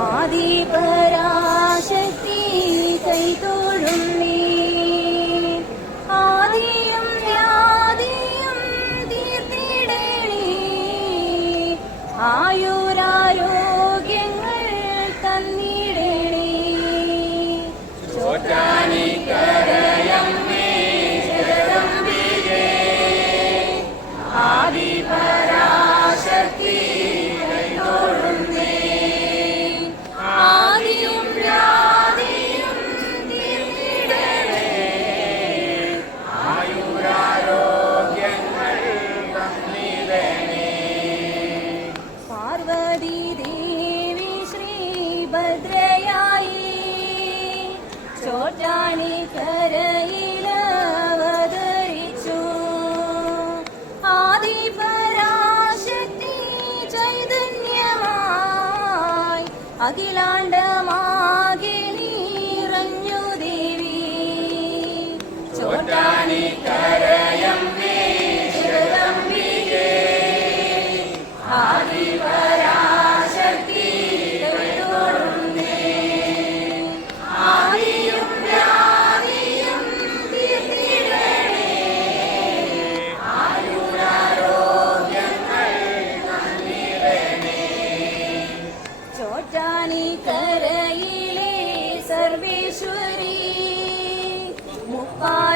ஆதிபா ചോറ്റാനി കരയിലവതരിച്ചു. ആദിപരാശക്തി ചൈതന്യമായി അഖിലാണ്ട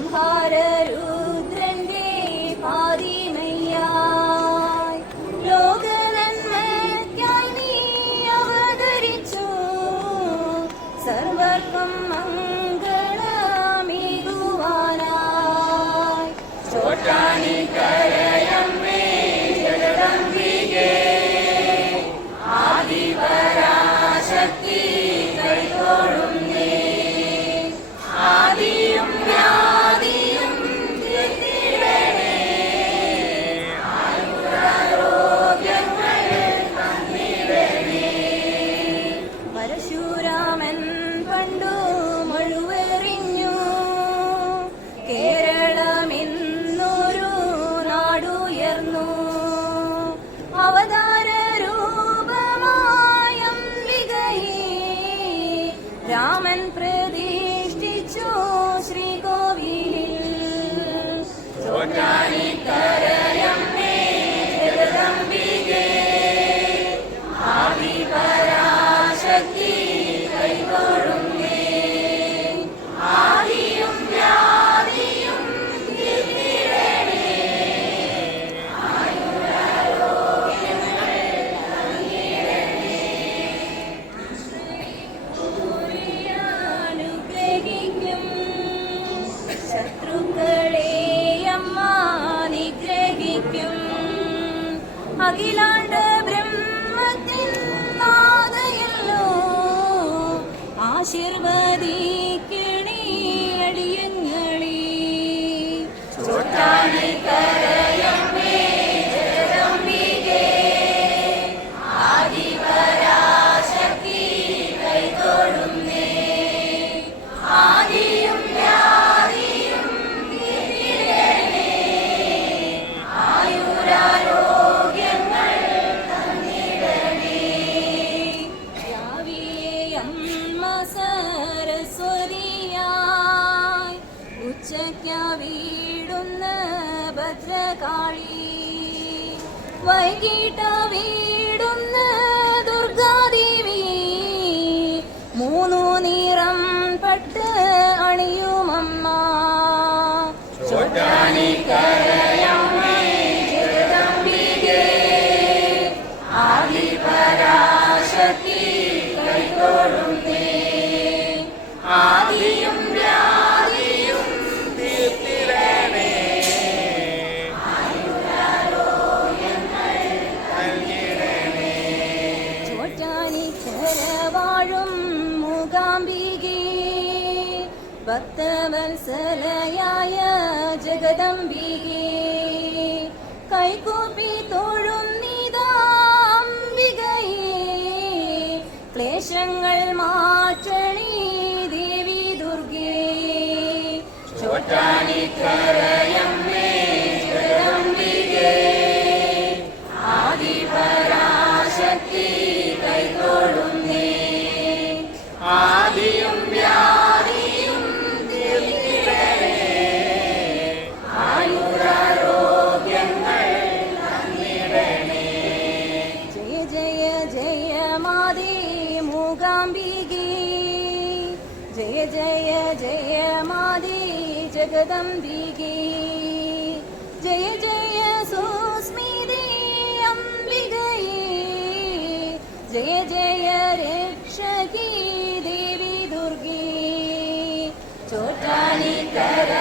സംഹാര പരശുരാമൻ പണ്ടു മുഴുവെറിഞ്ഞു. കേരളമെന്നൊരു നാടുയർന്നു. അവതാര രൂപമായം വികയി രാമൻ പ്ര അഖിലാണ്ട ബ്രഹ്മത്തിൻ ആശീർവദിക്കും കാളി. വൈകിട്ട വീടുന്ന ദുർഗാദേവി മൂന്നു നിറം പട്ട് അണിയുമമ്മ. ആദിപരാശക്തി കൈകൊള്ളുന്നേ ജഗദാംബികേ ഭക്തവത്സലയായ ജഗദംബികേ. കൈകൂപ്പി തോഴും നിതാംബികയെ. ക്ലേശങ്ങൾ മാറ്റണി ദേവി ദുർഗേ. ചോട്ടാണി കരയം जगदंबिगे जय जय सोऽस्मिदे अम्बिगये जय जय रक्षके देवी दुर्गे। चोटानि कर